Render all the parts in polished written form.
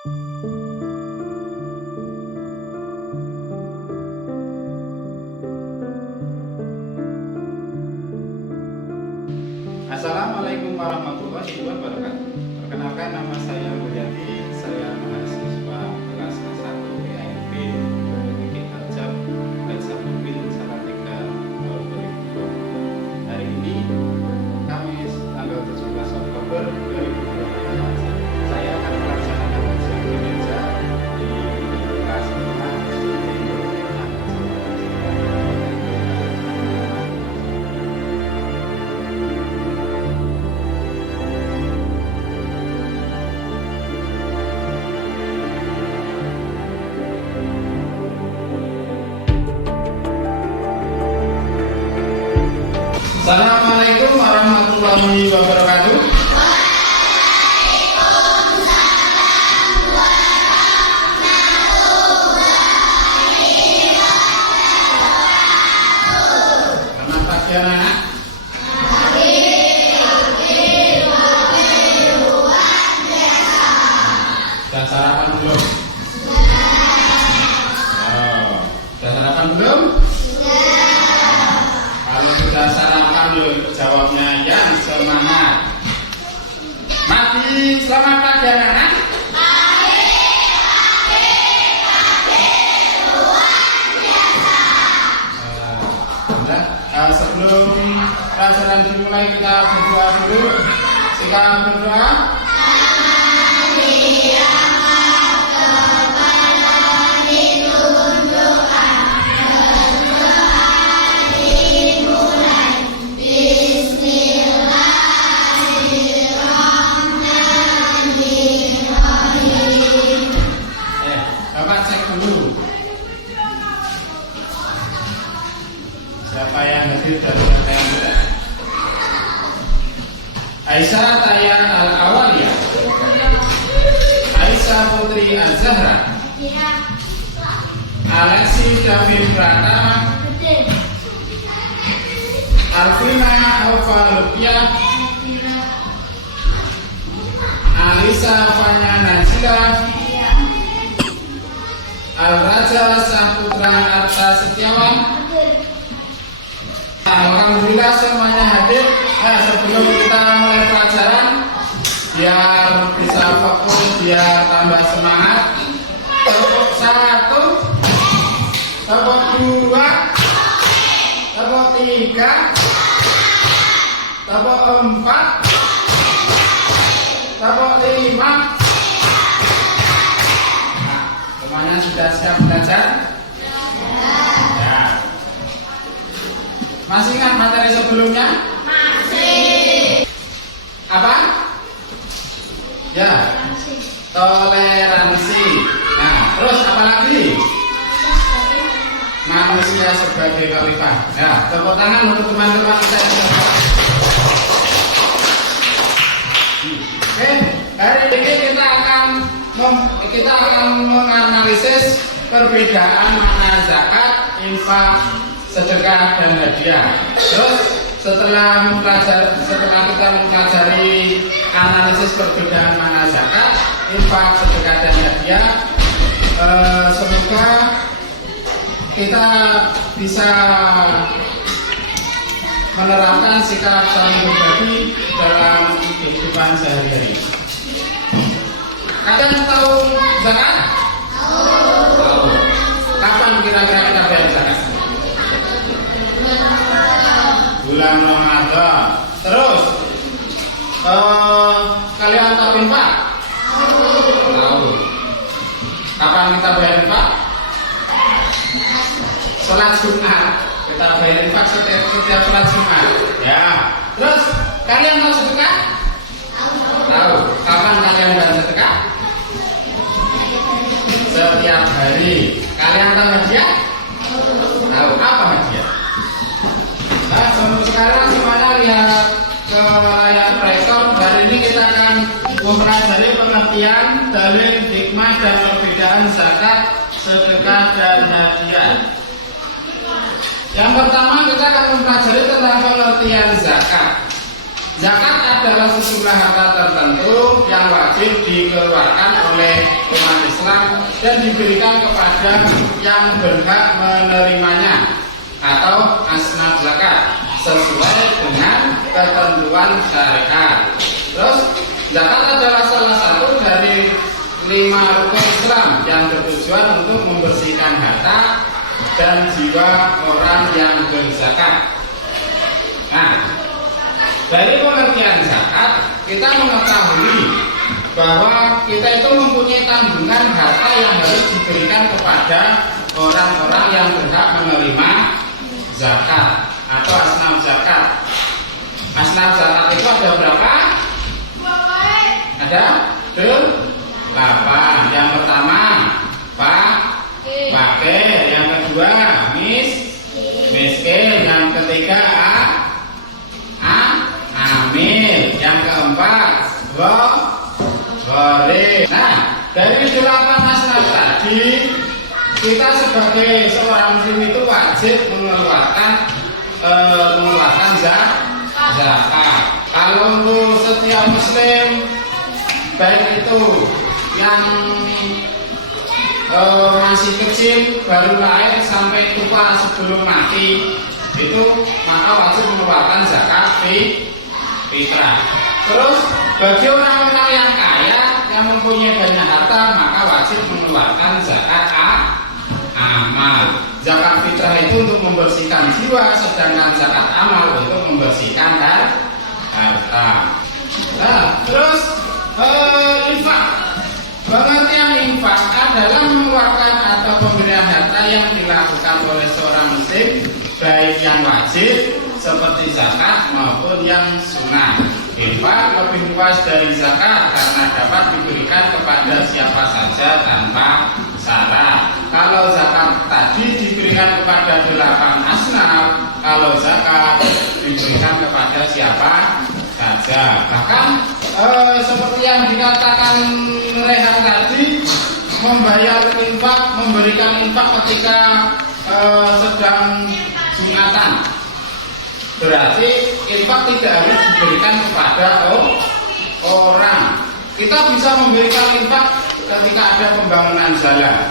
Assalamualaikum warahmatullahi wabarakatuh. Perkenalkan, nama saya Mulyadi. Saya mahasiswa kelas S1 PAIB Politik Ajab Baca Mobil Salatiga 2020. Hari ini Kamis tanggal 17 Oktober 2020. Saya akan melaksanakan ujian kinerja di kelas 5 SD Timur Assalamualaikum warahmatullahi wabarakatuh. Selamat pagi anak-anak. Sudah sarapan belum? Sudah sarapan belum? Kalau sudah sarapan, yuk jawabnya yang semangat. Mati, selamat pagi anak-anak. Sebelum pelajaran dimulai, kita berdoa dulu. Silakan berdoa. Bapak cek dulu siapa yang hadir dan siapa yang tidak. Aisyah Tayan Al-Awaliyah, Aisyah Putri Az-Zahra, Alexi David Pratama, Alvina Alfa Lupiah, Alisa Fanya Najila, Al-Raja Saputra Arta Setiawan. Alhamdulillah semuanya hadir. Sebelum kita mulai pelajaran, biar bisa fokus, biar tambah semangat. Tepuk 1, tepuk 2, tepuk 3, tepuk 4, tepuk 5. Semuanya sudah siap belajar? Ya. Masih ingat materi sebelumnya? Masih. Apa? Ya. Toleransi. Nah, terus apa lagi? Manusia sebagai khalifah. Ya, tepuk tangan untuk teman-teman saya. Oke, hari ini kita akan menganalisis perbedaan makna zakat, infak, sedekah dan hadiah. Terus setelah kita mempelajari analisis perbedaan makna zakat, infak, sedekah dan hadiah, semoga kita bisa menerapkan sikap saling berbagi dalam kehidupan sehari-hari. Kalian tahu zakat? Tahu. Kapan kira-kira kita bayar zakat? Bulan Ramadan. Terus, kalian tahu infak? Tahu. Kapan kita bayar infak? Sholat Jumat. Kita bayar infak setiap sholat Jumat. Ya. Terus, kalian tahu sedekah? Tahu. Kapan kalian bayar sedekah? Setiap hari. Kalian tahu hadiah? Tahu. Apa hadiah? Nah, sekarang semuanya lihat ke layar proyektor. Hari ini kita akan mempelajari pengertian, dalil, hikmah dan perbedaan zakat, sedekah dan hadiah. Yang pertama kita akan mempelajari tentang pengertian zakat. Zakat adalah sejumlah harta tertentu yang wajib dikeluarkan oleh umat Islam dan diberikan kepada yang berhak menerimanya atau asnaf zakat sesuai dengan ketentuan syariat. Terus zakat adalah salah satu dari 5 rukun Islam yang bertujuan untuk membersihkan harta dan jiwa orang yang berzakat. Nah, dari pengertian zakat, kita mengetahui bahwa kita itu mempunyai tanggungan harta yang harus diberikan kepada orang-orang yang berhak menerima zakat atau asnaf zakat. Asnaf zakat itu ada berapa? Ada 8. Yang pertama, fakir. Yang kedua, miskin. Yang ketiga, amil. Yang keempat, gharib. Nah, dari 8 asnaf tadi, kita sebagai seorang muslim itu wajib mengeluarkan zakat. Kalau untuk setiap muslim, baik itu yang masih kecil, baru lahir sampai tua sebelum mati, itu maka wajib mengeluarkan zakat fitrah. Terus bagi orang-orang yang kaya yang mempunyai banyak harta, maka wajib mengeluarkan zakat amal. Zakat fitrah itu untuk membersihkan jiwa, sedangkan zakat amal untuk membersihkan harta. Nah, terus infak. Pengertian infak adalah mengeluarkan atau pemberian harta yang dilakukan oleh seorang muslim, baik yang wajib seperti zakat maupun yang sunnah. Infak lebih luas dari zakat karena dapat diberikan kepada siapa saja tanpa syarat. Kalau zakat tadi diberikan kepada 8 asnaf, kalau zakat diberikan kepada siapa saja. Bahkan seperti yang dikatakan Rehan tadi, membayar infak, memberikan infak ketika sedang Jumatan. Berarti infak tidak harus diberikan kepada orang. Kita bisa memberikan infak ketika ada pembangunan jalan.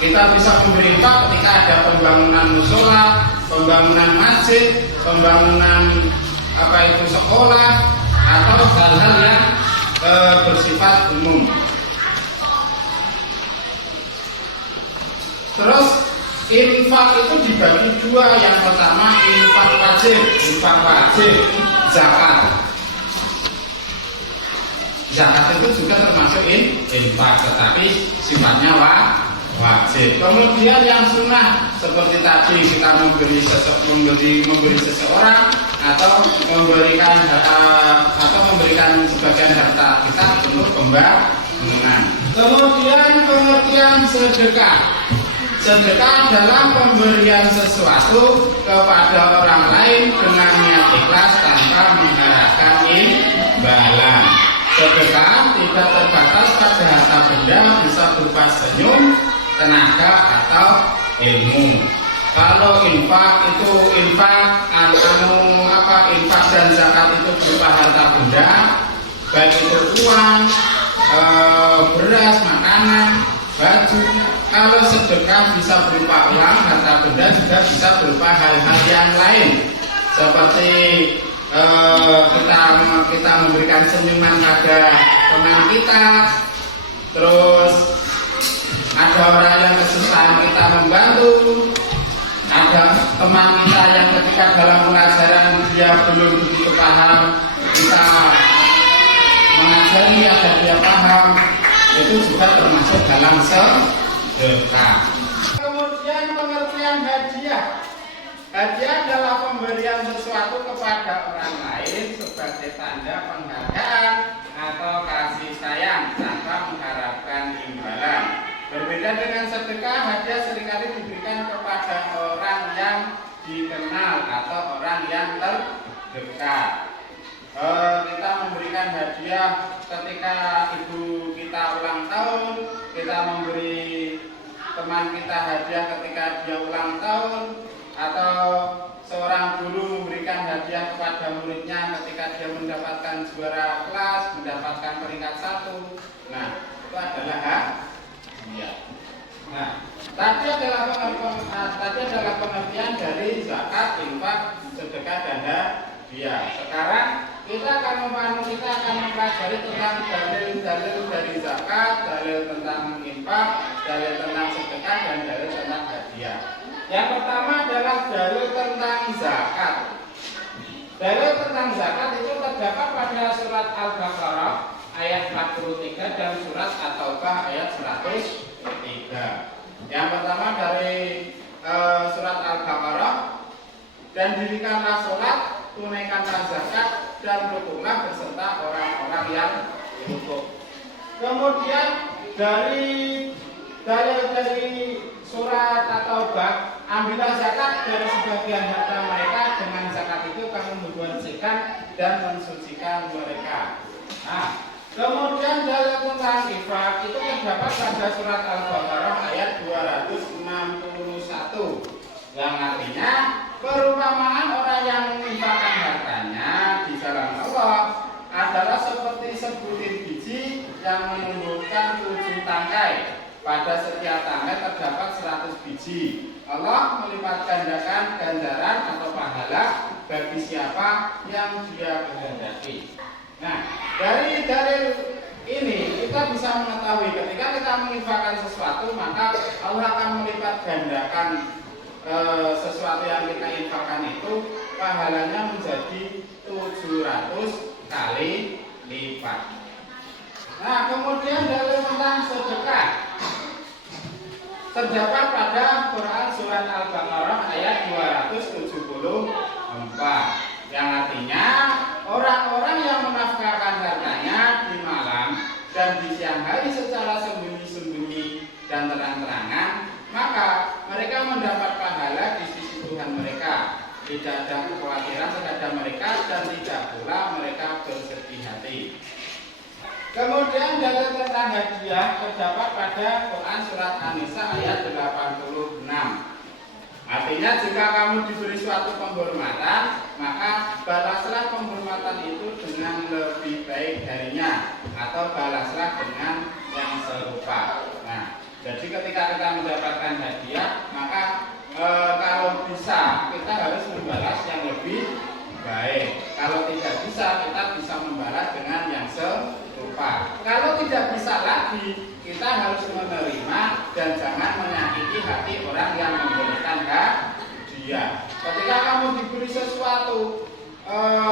Kita bisa memberi infak ketika ada pembangunan musola, pembangunan masjid, pembangunan sekolah, atau hal-hal yang bersifat umum. Terus infak itu dibagi 2. Yang pertama infak wajib, zakat. Zakat itu juga termasuk infak, tetapi sifatnya wajib. Kemudian yang sunnah seperti tadi, kita memberi seseorang atau memberikan sebagian harta kita untuk pembangunan. Kemudian pengertian sedekah. Sedekah adalah pemberian sesuatu kepada orang lain dengan niat ikhlas tanpa mengharapkan imbalan. Sedekah tidak terbatas pada harta benda, bisa berupa senyum, tenaga, atau ilmu. Kalau infak itu infak dan zakat itu berupa harta benda, baik itu uang, beras, makanan, baju. Kalau sedekah bisa berupa uang, harta benda, juga bisa berupa hal-hal yang lain, seperti kita memberikan senyuman pada teman kita, terus ada orang yang kesusahan kita membantu, ada teman kita yang ketika dalam pelajaran dia belum begitu paham, kita mengajari agar dia paham, itu juga termasuk dalam sedekah. Kemudian pengertian hadiah. Hadiah adalah pemberian sesuatu kepada orang lain sebagai tanda penghargaan atau kasih sayang tanpa mengharapkan imbalan. Berbeda dengan sedekah, hadiah seringkali diberikan kepada orang yang dikenal atau orang yang terdekat. Kita memberikan hadiah ketika ibu kita ulang tahun, kita memberi teman kita hadiah ketika dia ulang tahun, atau seorang guru memberikan hadiah hadiah kepada muridnya ketika dia mendapatkan juara kelas, mendapatkan peringkat 1. Nah, itu adalah hadiah. Nah, tadi adalah pengertian dari zakat, infak, sedekah dan hadiah. Sekarang kita akan mempelajari tentang dalil-dalil dari zakat, dalil tentang infak, dalil tentang sedekah dan dalil tentang hadiah. Yang pertama adalah dalil tentang zakat. Dalil tentang zakat itu terdapat pada surat Al-Baqarah ayat 43 dan surat At-Taubah ayat 103. Yang pertama dari surat Al-Baqarah, dan dirikanlah sholat, tunaikanlah zakat, dan rukunlah beserta orang-orang yang rukuk. Kemudian dari dalil dari surat At-Taubah, ambillah zakat dari sebagian harta mereka, dengan zakat itu kamu membersihkan dan mensucikan mereka. Nah, kemudian dalil tentang infak itu terdapat pada surat Al-Baqarah ayat 261, yang artinya perumpamaan orang yang menginfakkan hartanya di jalan Allah adalah seperti sebutir biji yang menumbuhkan 7 tangkai. Pada setiap tangkai terdapat 100 biji. Allah melipat gandakan ganjaran atau pahala bagi siapa yang dia kehendaki. Nah, dari dalil ini kita bisa mengetahui ketika kita menginfakkan sesuatu, maka Allah akan melipat gandakan sesuatu yang kita infakkan itu, pahalanya menjadi 700 kali lipat. Nah, kemudian dalil tentang sedekah terdapat pada Quran surat Al-Baqarah ayat 274, yang artinya orang-orang yang menafkahkan hartanya di malam dan di siang hari secara sembunyi-sembunyi dan terang-terangan, maka mereka mendapat pahala di sisi Tuhan mereka. Tidak ada kekhawatiran terhadap mereka dan tidak pula mereka bersedih hati. Kemudian dalil tentang hadiah terdapat pada Quran surat An-Nisa ayat 86. Artinya jika kamu diberi suatu penghormatan, maka balaslah penghormatan itu dengan lebih baik darinya, atau balaslah dengan yang serupa. Nah, jadi ketika kita mendapatkan hadiah, maka kalau bisa kita harus membalas yang lebih baik. Kalau tidak bisa, kita bisa membalas dengan yang serupa. Kalau tidak bisa lagi, kita harus menerima dan jangan menyakiti hati orang yang memberikan hadiah. Ketika kamu diberi sesuatu,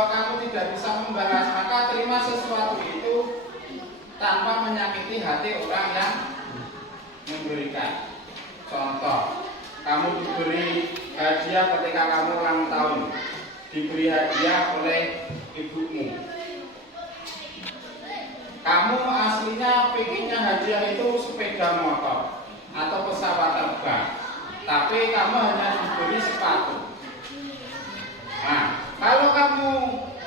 kamu tidak bisa membalas, maka terima sesuatu itu tanpa menyakiti hati orang yang memberikan. Contoh, kamu diberi hadiah ketika kamu ulang tahun, diberi hadiah oleh ibumu. Kamu aslinya pengennya hadiah itu sepeda motor atau pesawat terbang, tapi kamu hanya diberi sepatu. Nah, kalau kamu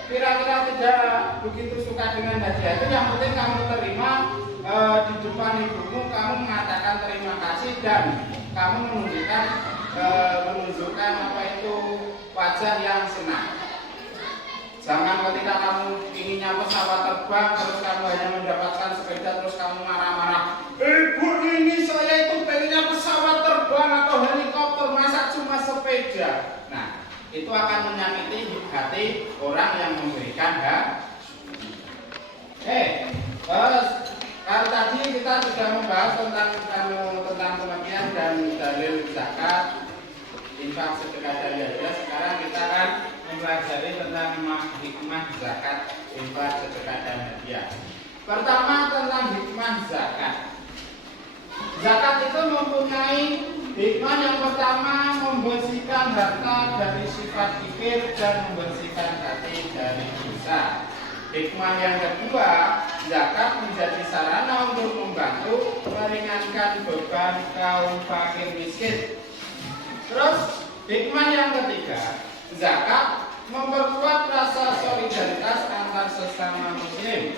kira-kira tidak begitu suka dengan hadiah itu, yang penting kamu terima di depan ibumu, kamu mengatakan terima kasih dan kamu menunjukkan apa itu wajah yang senang. Jangan ketika kamu inginnya pesawat terbang terus kamu hanya mendapatkan sepeda terus kamu marah-marah. Ibu, ini saya itu pengennya pesawat terbang atau helikopter, masa cuma sepeda. Nah, itu akan menyakiti hati orang yang memberikan kalau tadi kita sudah membahas tentang pengertian dan dalil zakat, infak, sedekah dan hadiah. Sekarang kita akan mempelajari tentang hikmah zakat, infak, sedekah dan hadiah. Pertama, tentang hikmah zakat. Zakat itu mempunyai hikmah yang pertama, membersihkan harta dari sifat kikir dan membersihkan hati dari dosa. Hikmah yang kedua, zakat menjadi sarana untuk membantu meringankan beban kaum fakir miskin. Terus hikmah yang ketiga, zakat memperkuat rasa solidaritas antar sesama muslim.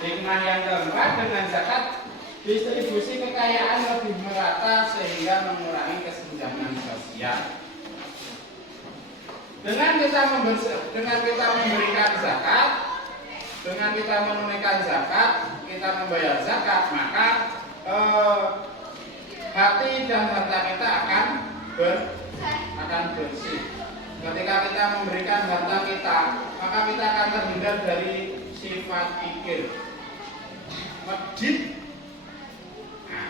Hikmah yang keempat, dengan zakat distribusi kekayaan lebih merata sehingga mengurangi kesenjangan sosial. Dengan kita memberikan zakat, dengan kita menunaikan zakat, kita membayar zakat, maka hati dan harta kita akan bersih. Ketika kita memberikan harta kita, maka kita akan terhindar dari sifat pikir medit. Nah,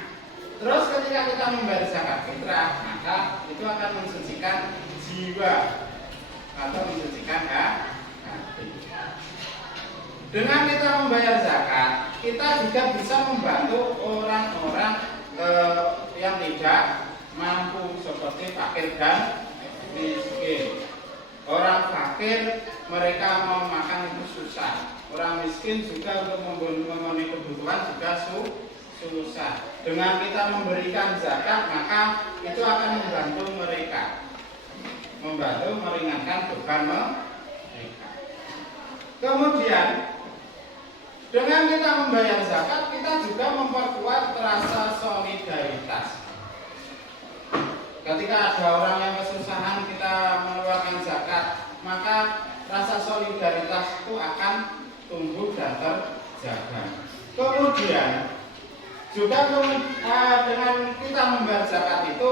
terus ketika kita membayar zakat fitrah, maka itu akan mensucikan jiwa atau mensucikan hati. Dengan kita membayar zakat, kita juga bisa membantu orang-orang yang tidak mampu seperti fakir dan miskin. Orang fakir mereka mau makan itu susah. Orang miskin juga untuk memenuhi kebutuhan juga susah. Dengan kita memberikan zakat, maka itu akan membantu mereka, membantu meringankan beban mereka. Kemudian dengan kita membayar zakat, kita juga memperkuat rasa solidaritas. Ketika ada orang yang kesusahan, kita mengeluarkan zakat, maka rasa solidaritas itu akan tumbuh dan terjaga. Kemudian juga dengan kita membayar zakat itu,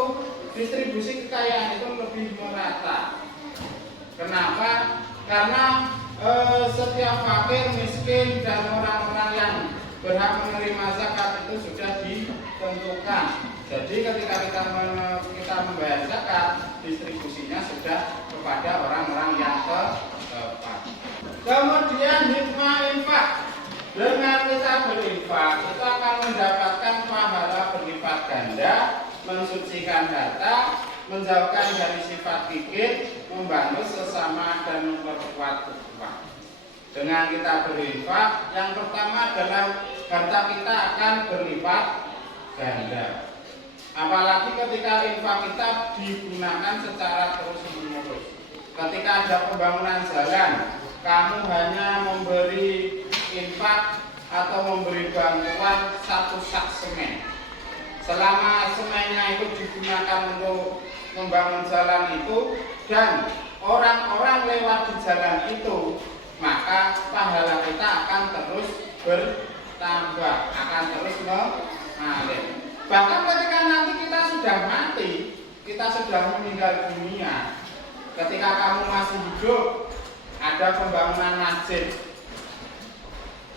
distribusi kekayaan itu lebih merata. Kenapa? Karena setiap fakir, miskin, dan orang-orang yang berhak menerima zakat itu sudah ditentukan. Jadi ketika kita membayar zakat, distribusinya sudah kepada orang-orang yang tepat. Kemudian hikmah infak. Dengan kita berinfak, kita akan mendapatkan pahala berlipat ganda, mensucikan harta, menjauhkan dari sifat kikir, membantu sesama dan memperkuat ukhuwah. Dengan kita berinfak, yang pertama adalah harta kita akan berlipat ganda. Apalagi ketika infak kita digunakan secara terus-menerus. Ketika ada pembangunan jalan, kamu hanya memberi infak atau memberi bantuan 1 sak semen. Selama semennya itu digunakan untuk membangun jalan itu dan orang-orang lewat di jalan itu, maka pahala kita akan terus bertambah, akan terus mengalir. Bahkan ketika nanti kita sudah mati, kita sudah meninggal dunia, ketika kamu masih hidup, ada pembangunan masjid,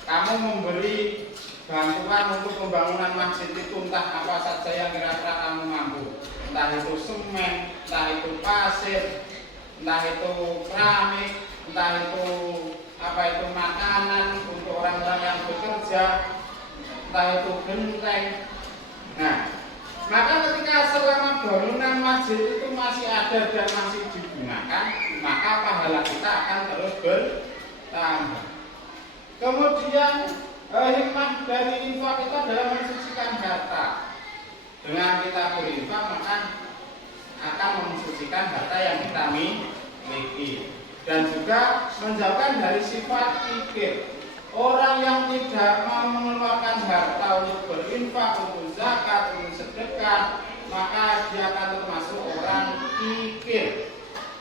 kamu memberi bantuan untuk pembangunan masjid itu, entah apa saja yang kira-kira kamu mampu, entah itu semen, entah itu pasir, entah itu keramik, entah itu makanan untuk orang-orang yang bekerja, entah itu genteng. Nah, maka ketika selama bangunan masjid itu masih ada dan masih digunakan, maka pahala kita akan terus bertambah. Kemudian hikmah dari infak itu adalah mensucikan harta. Dengan kita berinfak, maka akan mensucikan harta yang kita miliki, dan juga menjauhkan dari sifat kikir. Orang yang tidak mau mengeluarkan harta untuk berinfak, untuk zakat, untuk sedekah, maka dia akan termasuk orang kikir.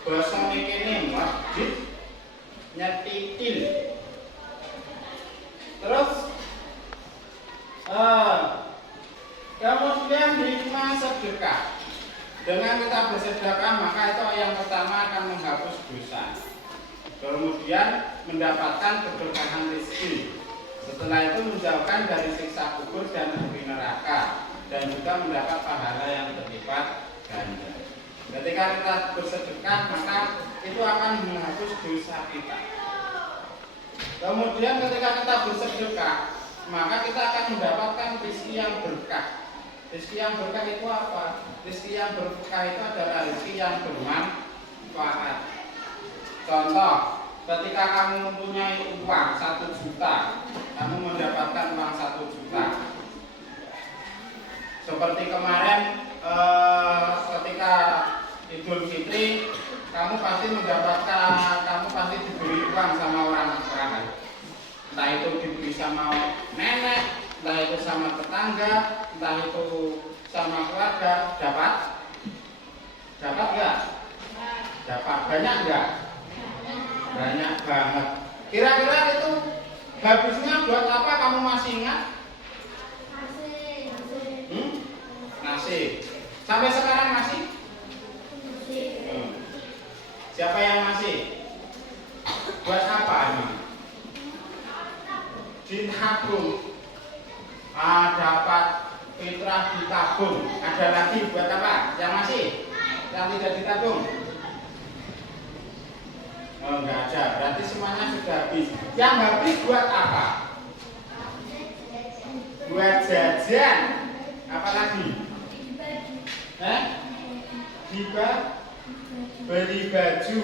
Bahasa ini masjid nyetitil. Terus kemudian hikmah sedekah. Dengan kita bersedekah, maka itu yang pertama akan menghapus dosa. Kemudian mendapatkan keberkahan rezeki. Setelah itu menjauhkan dari siksa kubur dan api neraka, dan juga mendapat pahala yang berlipat ganda. Ketika kita bersedekah, maka itu akan menghapus dosa kita. Kemudian ketika kita bersedekah, maka kita akan mendapatkan rezeki yang berkah. Rezeki yang berkah itu apa? Rezeki yang berkah itu adalah rezeki yang bermanfaat. Contoh, ketika kamu mempunyai uang 1 juta, kamu mendapatkan uang 1 juta. Seperti kemarin ketika Idul Fitri, kamu pasti diberi uang sama orang-orang. Entah itu diberi sama nenek, entah itu sama tetangga, entah itu sama keluarga. Dapat nggak? Dapat banyak enggak? Banyak banget. Kira-kira itu habisnya buat apa, kamu masih ingat? Nasi. Sampai sekarang masih? Siapa yang masih? Buat apa emang? Ditabung. Dapat fitrah ditabung. Ada lagi buat apa? Yang masih? Yang tidak ditabung? Oh, enggak ada. Berarti semuanya sudah habis. Yang habis buat apa? Buat jajan. Apa lagi? Beli baju.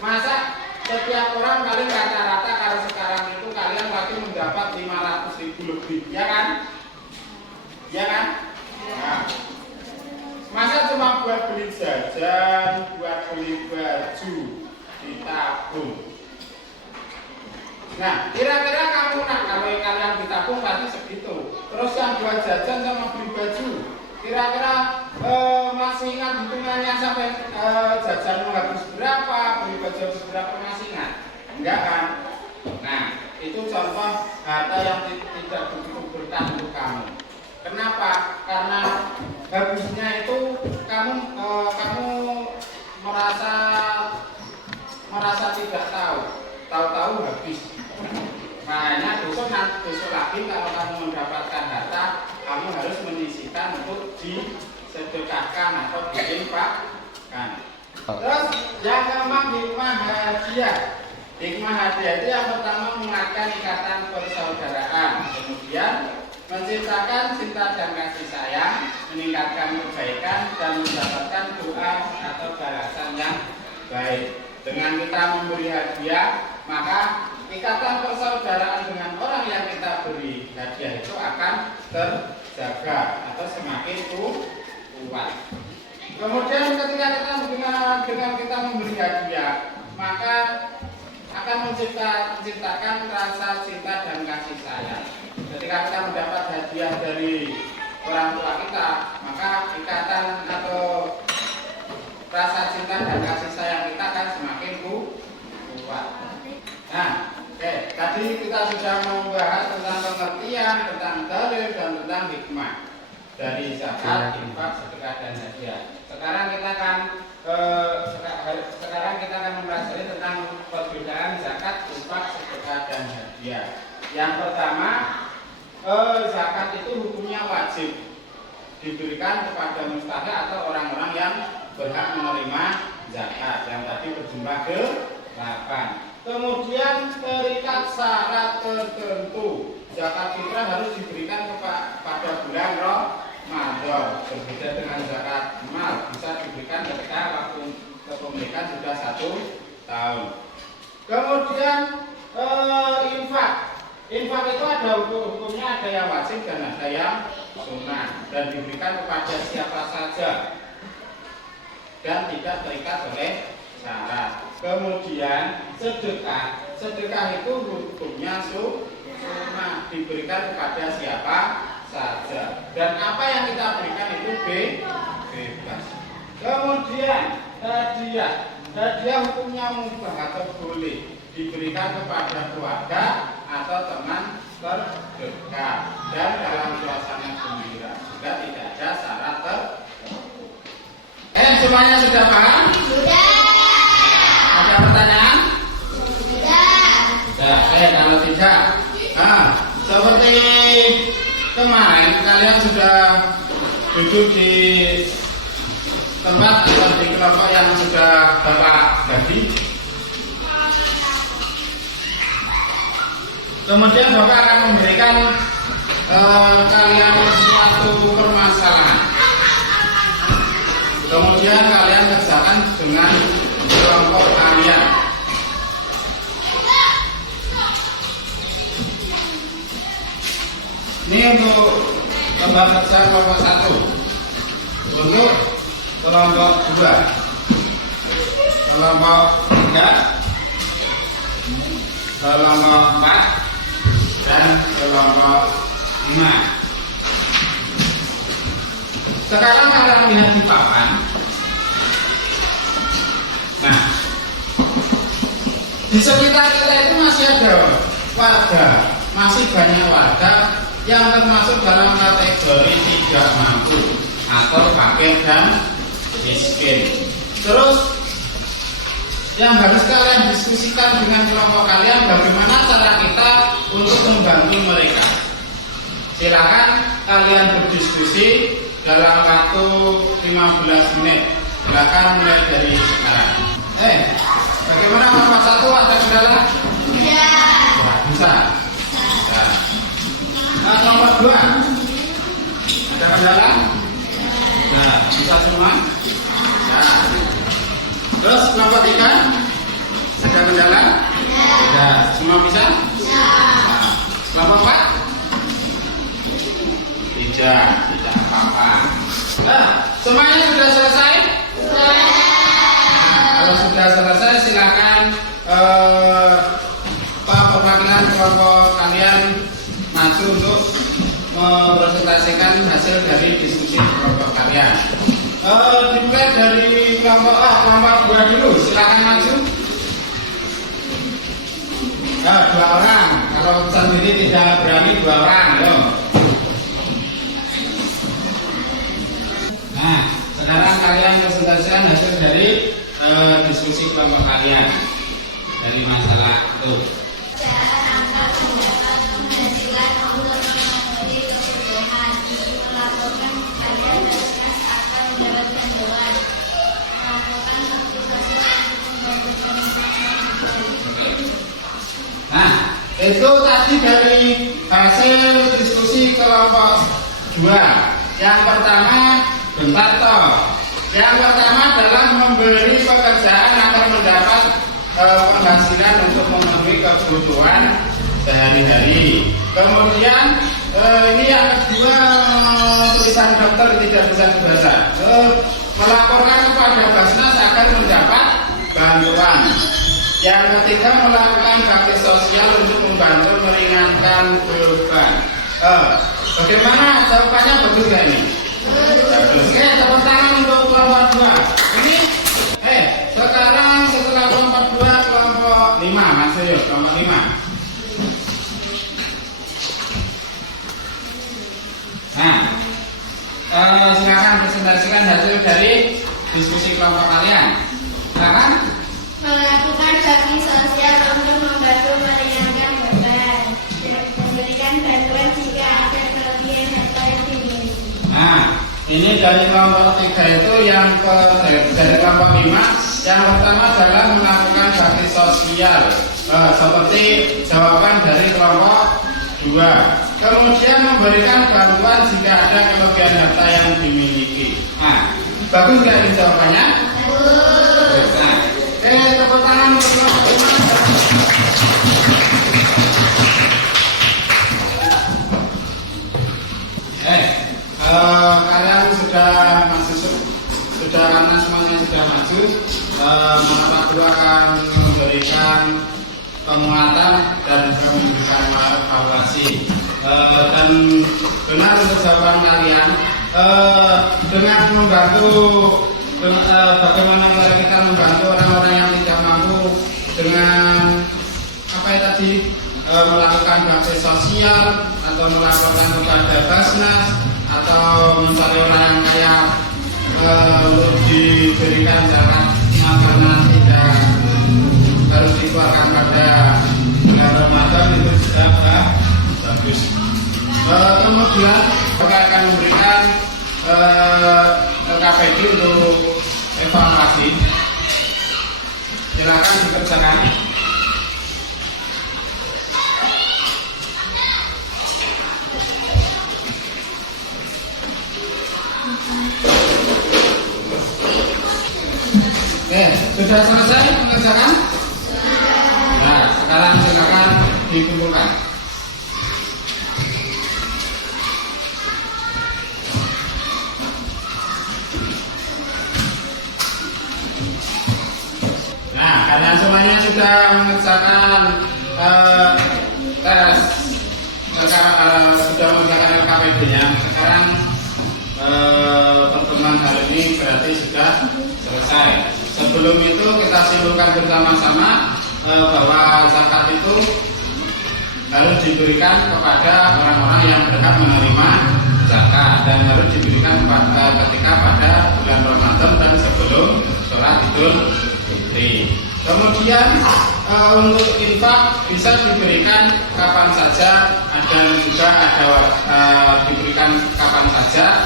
Masa setiap orang paling rata-rata kalau sekarang itu kalian pasti mendapat 500.000 lebih, ya kan? Ya kan? Nah, masa cuma buat beli jajan, buat beli baju, ditabung. Nah, kira-kira kamu kalau kalian ditabung pasti segitu. Terus yang buat jajan sama beli baju, kira-kira masih ingat hitungannya sampai jajan habis berapa, beli baju habis berapa, masih ingat? Enggak kan? Nah, itu contoh harta yang tidak begitu berkah untuk kamu. Kenapa? Karena habisnya itu kamu merasa tidak tahu habis. Makanya besok lagi kalau kamu mendapatkan harta, kamu harus menyisihkan untuk disedekahkan atau diinfakkan. Terus yang keempat, hikmah hadiah. Hikmah hadiah itu yang pertama menguatkan ikatan persaudaraan, kemudian menciptakan cinta dan kasih sayang, meningkatkan kebaikan dan mendapatkan doa atau balasan yang baik. Dengan kita memberi hadiah, maka ikatan persaudaraan dengan orang yang kita beri hadiah itu akan terjaga atau semakin kuat. Kemudian ketika kita dengan kita memberi hadiah, maka akan menciptakan rasa cinta dan kasih sayang. Ketika kita mendapat hadiah dari orang tua kita, maka ikatan atau rasa cinta dan kasih sayang kita akan semakin kuat. Nah, tadi kita sudah membahas tentang pengertian, tentang dalil, dan tentang hikmah dari zakat, infak, sedekah, dan hadiah. Sekarang kita akan mempelajari tentang perbedaan zakat, infak, sedekah, dan hadiah. Yang pertama, zakat itu hukumnya wajib diberikan kepada mustahik atau orang-orang yang berhak menerima zakat, yang tadi berjumlah 8. Kemudian terikat syarat tertentu. Zakat fitrah harus diberikan pada bulan Ramadan. Berbeda dengan zakat mal, bisa diberikan ketika waktu kepemilikan sudah 1 tahun. Kemudian infak. Infak itu ada hukumnya, ada yang wajib dan ada yang sunnah, dan diberikan kepada siapa saja dan tidak terikat oleh syarat. Kemudian sedekah itu hukumnya sunnah, diberikan kepada siapa saja, dan apa yang kita berikan itu bebas. Kemudian hadiah hukumnya mubah atau boleh, diberikan kepada keluarga atau teman terdekat dan dalam suasana gembira, juga tidak ada syarat tertentu. Semuanya sudah paham? Sudah. Ada pertanyaan? Sudah. Kalau tidak, seperti kemarin kalian sudah duduk di tempat atau di kelompok yang sudah Bapak bagi. Kemudian Bapak akan memberikan kalian suatu permasalahan. Kemudian kalian kerjakan dengan kelompok kalian. Ini untuk lembar kerja kelompok 1, untuk kelompok 2, kelompok 3, kelompok 4, dan kelompok 5. Sekarang kalian lihat di papan. Nah, Di sekitar kita itu masih ada warga, masih banyak warga yang termasuk dalam kategori tidak mampu atau fakir dan miskin. Terus yang harus kalian diskusikan dengan kelompok kalian, bagaimana cara kita untuk membantu mereka. Silakan kalian berdiskusi dalam waktu 15 menit. Silakan mulai dari sekarang. Bagaimana nomor 1, ada kendala? Ya. Bisa. Nah, nomor 2 ada kendala? Nah, bisa semua? Nah. Terus nomor 3 ada kendala? Ya. Semua bisa? Ya. Nah, nomor 4 tidak apa-apa. Nah, semuanya sudah selesai? Kalau sudah selesai, silakan perwakilan kelompok kalian maju untuk mempresentasikan hasil dari diskusi kelompok kalian. Dimulai dari kelompok A, kelompok 2 dulu. Silakan maju. 2 orang. Kalau sendiri tidak berani 2 orang. Yo. Nah, sekarang kalian presentasikan hasil dari diskusi kelompok kalian dari masalah itu. Angka pendapat penghasilan untuk memenuhi kebutuhan, melakukan upaya dasar akan mendapatkan doan, melakukan motivasi untuk membantu. Nah, itu tadi dari hasil diskusi kelompok 2. Yang pertama, bentar toh. Yang pertama adalah memberi pekerjaan agar mendapat penghasilan untuk memenuhi kebutuhan sehari-hari. Kemudian ini yang kedua, tulisan dokter tidak bisa dibaca. Melaporkan kepada Basnas agar mendapat bantuan. Yang ketiga, melakukan bakti sosial untuk membantu meringankan beban. Bagaimana jawabannya, bagus gak ini? Bagus. Oke, tepuk tangan untuk kelompok 2. Ini sekarang setelah kelompok 2, kelompok 5, Mas Yus, kelompok 5. Nah, silakan presentasikan hasil dari diskusi kelompok kalian. Silakan. Melakukan bakti sosial untuk membantu meringankan beban, memberikan bantuan jika ada kelebihan harta yang dimiliki. Nah, ini dari kelompok 3 itu yang dari kelompok 5. Yang pertama adalah melakukan bakti sosial, seperti jawaban dari kelompok 2. Kemudian memberikan bantuan jika ada kelebihan harta yang dimiliki. Nah, bagus nggak ini jawabannya? Bagus. Nah, tepuk tangan untuk kelompok 5. Kalian sudah karena semuanya sudah maju, Pak Guru akan memberikan penguatan dan memberikan evaluasi. Dan benar untuk jawaban kalian, dengan membantu bagaimana cara kita membantu orang-orang yang tidak mampu dengan apa ya tadi, melakukan bakti sosial atau melaporkan kepada Basnas atau mencari orang yang kaya untuk diberikan zakat makanan tidak harus dikeluarkan pada bulan Ramadan, itu sudah bagus. Kemudian kita akan memberikan LKPD untuk evaluasi. Silakan dikerjakan. Oke, sudah selesai mengerjakan? Nah, sekarang silakan dikumpulkan. Nah, kalian semuanya sudah mengerjakan tes, sudah mengerjakan LKPD-nya. Sekarang pertemuan hari ini berarti sudah selesai. Sebelum itu kita simpulkan bersama-sama bahwa zakat itu harus diberikan kepada orang-orang yang berhak menerima zakat dan harus diberikan ketika pada bulan Ramadan dan sebelum sholat Idul Fitri. Kemudian untuk infak bisa diberikan kapan saja dan juga ada diberikan kapan saja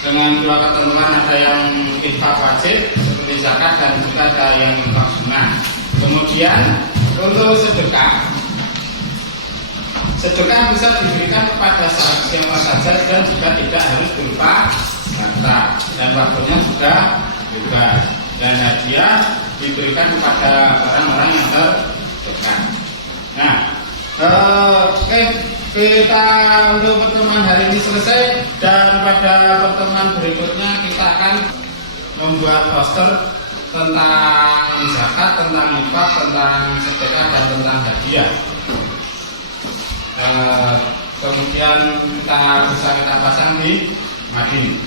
dengan dua ketentuan, ada yang infak wajib seperti zakat dan juga ada yang infak sunnah. Kemudian untuk sedekah bisa diberikan kepada siapa saja dan juga tidak harus berupa harta dan waktunya juga bebas, dan hadiah diberikan kepada orang-orang yang terdekat. Nah, oke, kita untuk pertemuan hari ini selesai, dan pada pertemuan berikutnya kita akan membuat poster tentang zakat, tentang infak, tentang sedekah dan tentang hadiah. Kemudian bisa kita pasang di mading.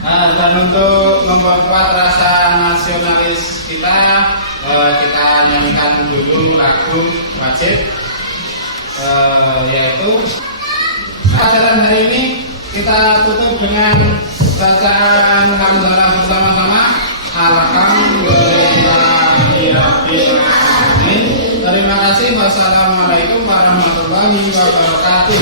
Dan untuk memperkuat rasa nasionalis kita nyanyikan dulu lagu wajib, yaitu acara hari ini kita tutup dengan bacaan hamdalah bersama-sama. Alhamdulillahirabbil alamin. Terima kasih. Wassalamualaikum warahmatullahi wabarakatuh.